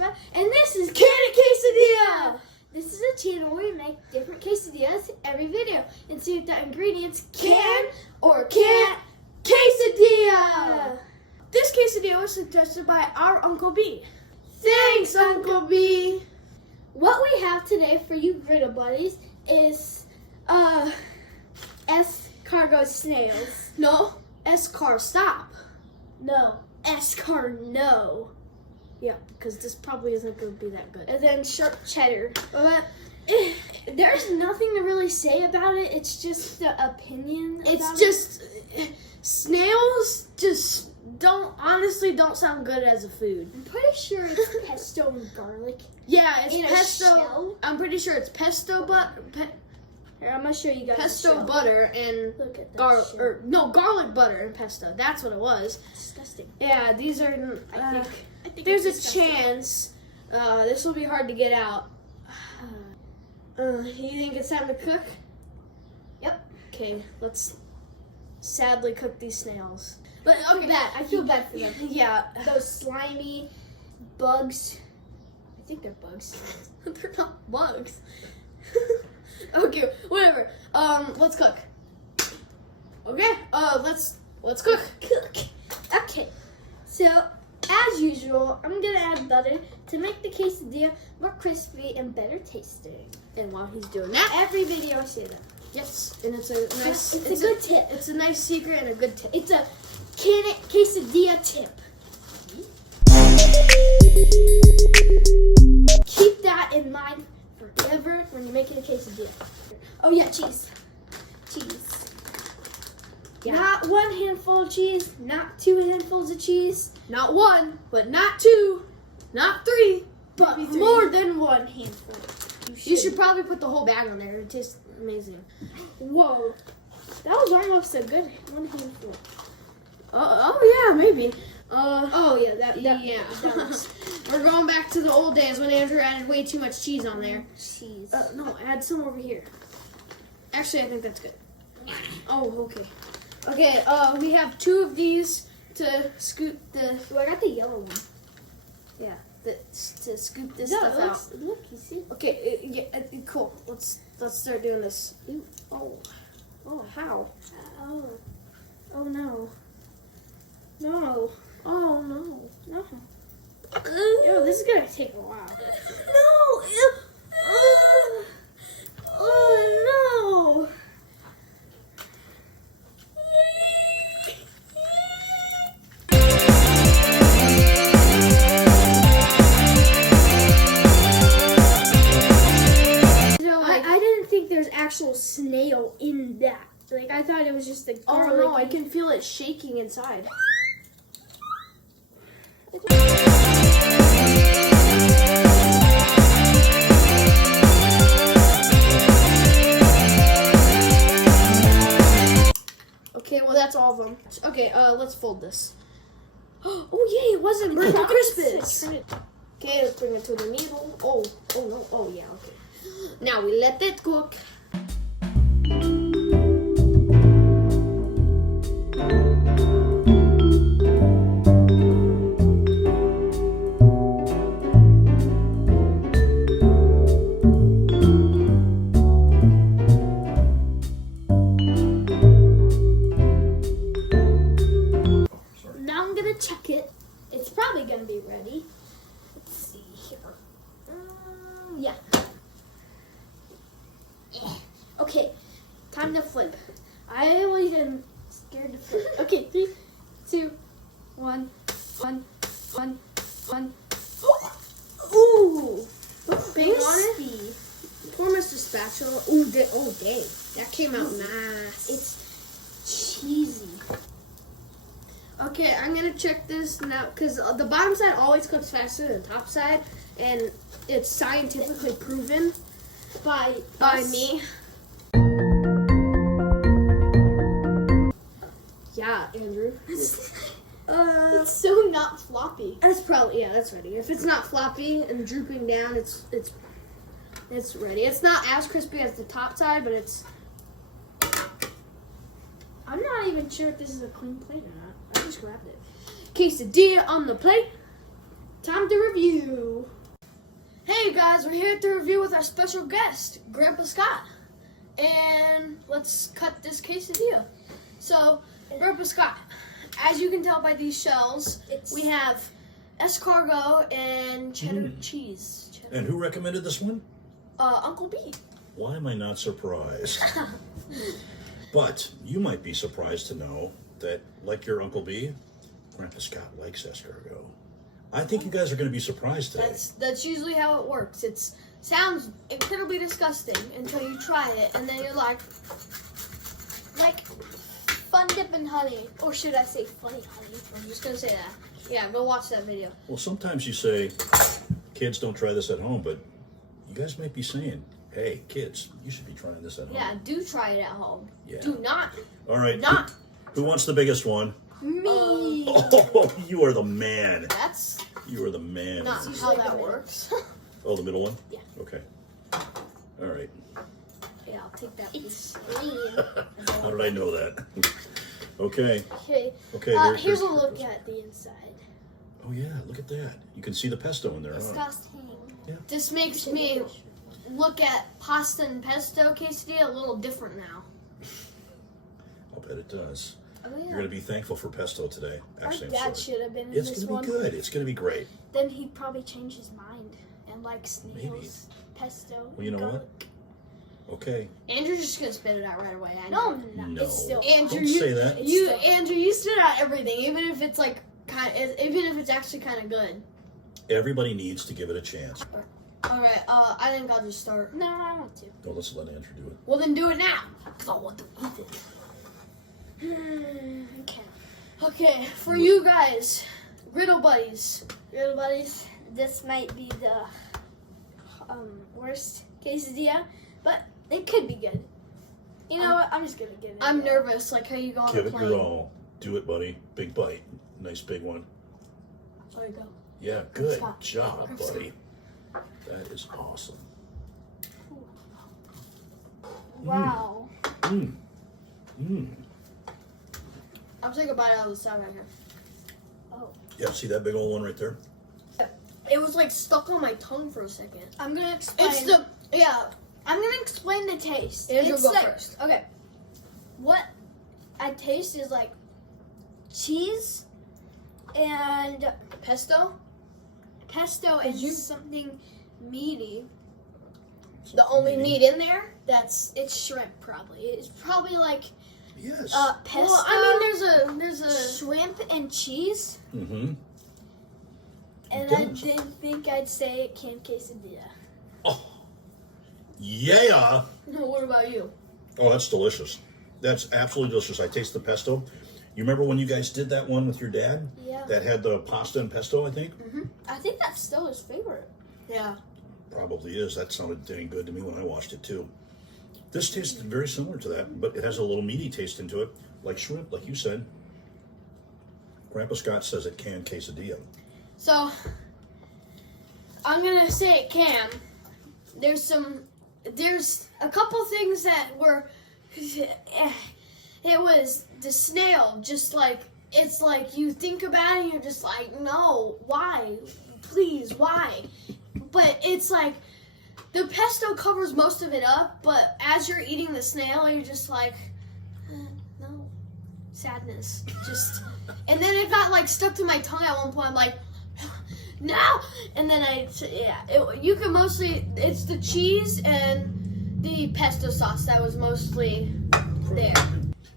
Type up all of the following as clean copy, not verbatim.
Joshua, and this is Quesadilla. This is a channel where we make different quesadillas every video and see if the ingredients can or can't quesadilla. This quesadilla was suggested by our Uncle B. Thanks, Uncle B. What we have today for you griddle buddies is Escargot snails. No, Escar, stop. No, Escar, no. Yeah, because this probably isn't going to be that good. And then sharp cheddar. But there's nothing to really say about it. It's just the opinion. It's just snails just don't sound good as a food. I'm pretty sure it's pesto and garlic. Yeah, it's in pesto. A shell. I'm pretty sure it's pesto, Here, I'm gonna show you guys. Pesto butter and look at that garlic butter and pesto. That's what it was. Disgusting. Yeah, these are. I think there's a disgusting. chance this will be hard to get out. You think it's time to cook? Yep. Okay, let's sadly cook these snails. But okay, I feel bad for them. Yeah, Those slimy bugs. I think they're bugs. they're not bugs. Okay, whatever. Let's cook. Okay, let's cook. Okay. So, as usual, I'm gonna add butter to make the quesadilla more crispy and better tasting. And while he's doing that, Every video I say that. yes, and it's a nice, It's a good tip. It's a nice secret and a good tip. It's a quesadilla tip. Keep that in mind forever when you're making a quesadilla. Oh yeah, cheese. Cheese. Yeah. Not one handful of cheese, not 2 handfuls of cheese, Not one, but not 2, not 3, but maybe 3. more than 1 handful. You should probably put the whole bag on there. It tastes amazing. Whoa. That was almost a good 1 handful. Oh yeah, maybe. Oh yeah, that Yeah. We're going back to the old days when Andrew added way too much cheese on there. cheese. No, add some over here. Actually, I think that's good. Oh, okay. Okay, we have 2 of these to scoop the, Oh, I got the yellow one. to scoop this No, stuff it out. looks, look, you see? Okay, cool. Let's start doing this. Ooh. Oh, how? Oh no. No. Oh no. No. Yo, this is gonna take a while. No. Oh no. I didn't think there's actual snail in that. Like, I thought it was just the garlic. Oh no, I can feel it shaking inside. Okay, well that's all of them. Okay, let's fold this. Oh yay, it wasn't burnt crispus. Okay, let's bring it to the needle. Oh no, oh yeah, okay. Now we let it cook. Now I'm gonna check it. It's probably gonna be ready. Let's see here. Yeah. Okay, time to flip. I always am scared to flip. Okay, 3, 2, 1. Ooh, Bang on it. crispy. Pour Mr. Spatula. Ooh, dang. That came out nice. It's cheesy. Okay, I'm gonna check this now because the bottom side always cooks faster than the top side, and it's scientifically proven By me. Yeah, Andrew. It's so not floppy. That's probably that's ready. If it's not floppy and drooping down, it's ready. It's not as crispy as the top side, but it's. I'm not even sure if this is a clean plate or not. I just grabbed it. Quesadilla on the plate. Time to review. Hey guys, we're here to review with our special guest, Grandpa Scott. And let's cut this quesadilla. So, Grandpa Scott, as you can tell by these shells, we have escargot and cheddar cheese. Cheddar. And who recommended this one? Uncle B. Why am I not surprised? But you might be surprised to know that, like your Uncle B, Grandpa Scott likes escargot. I think you guys are going to be surprised today. That's usually how it works. It sounds incredibly disgusting until you try it, and then you're like fun dipping honey. Or should I say funny honey? I'm just gonna say that. Yeah, go watch that video. Well, sometimes you say, kids don't try this at home, but you guys might be saying, hey, kids, you should be trying this at home. Yeah, do try it at home. Yeah. Do not. All right. Not. Who wants the biggest one? Me. Oh, you are the man. That's You are the man. not how that works. Oh, the middle one? Yeah. Okay. All right. Yeah, I'll take that. It's clean. How did I know that? Okay. Okay. Okay. Here's a look at the inside. Oh yeah, look at that. You can see the pesto in there. Huh? Disgusting. This makes me look at pasta and pesto quesadilla a little different now. I'll bet it does. Oh You're yeah. going to be thankful for pesto today. Our Actually, I'm dad sorry. should have been in It's this going one. to be good. It's going to be great. Then he'd probably change his mind and like snails, pesto. Well, you know what? garlic. Okay. Andrew's just gonna spit it out right away. I No, know. no, No. it's still. Andrew, Don't say that. Andrew, you spit out everything, even if it's like even if it's actually kind of good. Everybody needs to give it a chance. All right. I think I'll just start. No, I want to. No, let's let Andrew do it. Well, then do it now, because I want to eat it. Okay. Okay, for you guys, Griddle Buddies. Little buddies, this might be the worst quesadilla, but it could be good. You know what? I'm just gonna give it. I'm nervous, like how you go on Give a it plane. your all. Do it, buddy. Big bite. Nice big one. There you go. Yeah, good Stop. job, buddy. That is awesome. Wow. Mmm. Mmm. I'll take a bite out of the side right here. Oh. Yeah, see that big old one right there? It was like stuck on my tongue for a second. I'm gonna explain. I'm gonna explain the taste. Andrew, It's go like- first. Okay. What I taste is like cheese and Pesto? pesto and something meaty. The only Meaty. meat in there? It's shrimp probably. It's probably like Yes. pesto. Well, I mean, there's a shrimp and cheese, Mm-hmm. and Don't- I didn't think I'd say canned quesadilla. Oh. Yeah. What about you? Oh, that's delicious. That's absolutely delicious. I taste the pesto. You remember when you guys did that one with your dad? Yeah. That had the pasta and pesto, I think? I think that's still his favorite. Yeah. Probably is. That sounded dang good to me when I watched it too. This tastes very similar to that, but it has a little meaty taste into it, like shrimp, like you said. Grandpa Scott says it canned quesadilla. So, I'm gonna say it can. There's a couple things that were, it was the snail, just like, it's like you think about it and you're just like, no, why? Please, why? But it's like, the pesto covers most of it up, but as you're eating the snail, you're just like, no, sadness. Just, and then it got like stuck to my tongue at one point. I'm like, no! And then you can mostly, it's the cheese and the pesto sauce that was mostly there.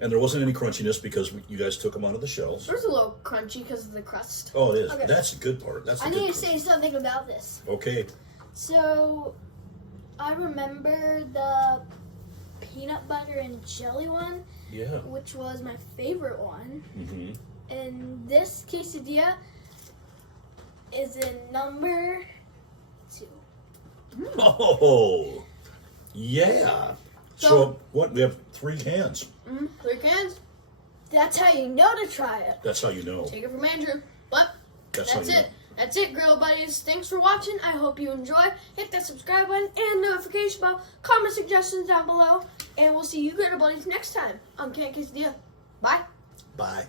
And there wasn't any crunchiness because you guys took them out of the shells. There's a little crunchy because of the crust. Oh, it is. Okay. That's the good part. That's the I good need to part. say something about this. Okay. So, I remember the peanut butter and jelly one, Yeah. which was my favorite one. Mm-hmm. And this quesadilla is in number 2. Oh, yeah. So what? We have 3 cans. 3 cans. That's how you know to try it. That's how you know. Take it from Andrew. But That's how that's you it. That's it, Grill Buddies. Thanks for watching. I hope you enjoy. Hit that subscribe button and notification bell. Comment suggestions down below. And we'll see you, Grill Buddies, next time on Can't Quesadilla. Bye. Bye.